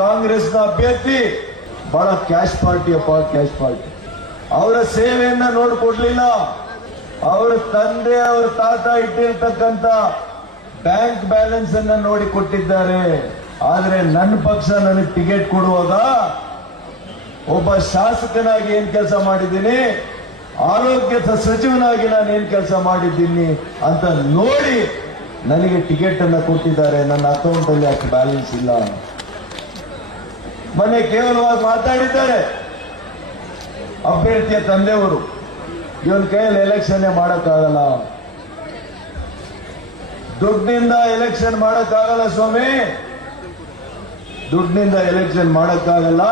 ಕಾಂಗ್ರೆಸ್ನ ಅಭ್ಯರ್ಥಿ ಬಹಳ ಕ್ಯಾಶ್ ಪಾರ್ಟಿ ಅಪ್ಪ, ಕ್ಯಾಶ್ ಪಾರ್ಟಿ. ಅವರ ಸೇವೆಯನ್ನ ನೋಡಿಕೊಡ್ಲಿಲ್ಲ. ಅವರ ತಂದೆ ಅವರ ತಾತ ಇಟ್ಟಿರ್ತಕ್ಕಂಥ ಬ್ಯಾಂಕ್ ಬ್ಯಾಲೆನ್ಸ್ ಅನ್ನ ನೋಡಿ ಕೊಟ್ಟಿದ್ದಾರೆ. ಆದ್ರೆ ನನ್ನ ಪಕ್ಷ ನನಗೆ ಟಿಕೆಟ್ ಕೊಡುವಾಗ ಒಬ್ಬ ಶಾಸಕನಾಗಿ ಏನ್ ಕೆಲಸ ಮಾಡಿದ್ದೀನಿ, ಆರೋಗ್ಯ ಸಚಿವನಾಗಿ ನಾನು ಏನ್ ಕೆಲಸ ಮಾಡಿದ್ದೀನಿ ಅಂತ ನೋಡಿ ನನಗೆ ಟಿಕೆಟ್ ಅನ್ನ ಕೊಟ್ಟಿದ್ದಾರೆ. ನನ್ನ ಅಕೌಂಟ್ ಅಲ್ಲಿ ಅಷ್ಟು ಬ್ಯಾಲೆನ್ಸ್ ಇಲ್ಲ. ಮೊನ್ನೆ ಕೇವಲವಾಗಿ ಮಾತಾಡಿದ್ದಾರೆ ಅಭ್ಯರ್ಥಿಯ ತಂದೆಯವರು, ಇವನ್ ಕೈಯಲ್ಲಿ ಎಲೆಕ್ಷನ್ ಮಾಡಕ್ಕಾಗಲ್ಲ, ದುಡ್ಡಿನಿಂದ ಎಲೆಕ್ಷನ್ ಮಾಡಕ್ಕಾಗಲ್ಲ ಸ್ವಾಮಿ, ದುಡ್ಡಿನಿಂದ ಎಲೆಕ್ಷನ್ ಮಾಡಕ್ಕಾಗಲ್ಲ,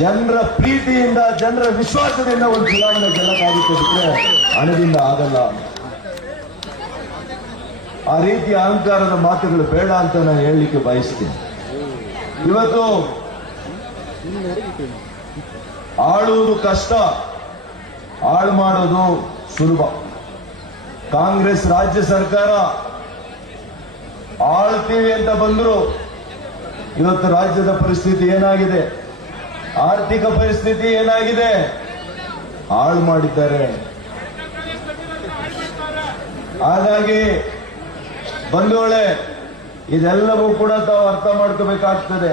ಜನರ ಪ್ರೀತಿಯಿಂದ ಜನರ ವಿಶ್ವಾಸದಿಂದ ಒಂದು ಚುನಾವಣೆ ಗೆಲ್ಲಕ್ಕಾಗುತ್ತೆ ಬಿಟ್ರೆ ಹಣದಿಂದ ಆಗಲ್ಲ. ಆ ರೀತಿಯ ಅಹಂಕಾರದ ಮಾತುಗಳು ಬೇಡ ಅಂತ ನಾನು ಹೇಳಲಿಕ್ಕೆ ಬಯಸ್ತೀನಿ. ಇವತ್ತು ಆಳುವುದು ಕಷ್ಟ, ಹಾಳು ಮಾಡೋದು ಸುಲಭ. ಕಾಂಗ್ರೆಸ್ ರಾಜ್ಯ ಸರ್ಕಾರ ಆಳ್ತೀವಿ ಅಂತ ಬಂದ್ರು. ಇವತ್ತು ರಾಜ್ಯದ ಪರಿಸ್ಥಿತಿ ಏನಾಗಿದೆ, ಆರ್ಥಿಕ ಪರಿಸ್ಥಿತಿ ಏನಾಗಿದೆ, ಹಾಳು ಮಾಡಿದ್ದಾರೆ. ಹಾಗಾಗಿ ಬಂಧುಗಳೇ, ಇದೆಲ್ಲವೂ ಕೂಡ ತಾವು ಅರ್ಥ ಮಾಡ್ಕೋಬೇಕಾಗ್ತದೆ.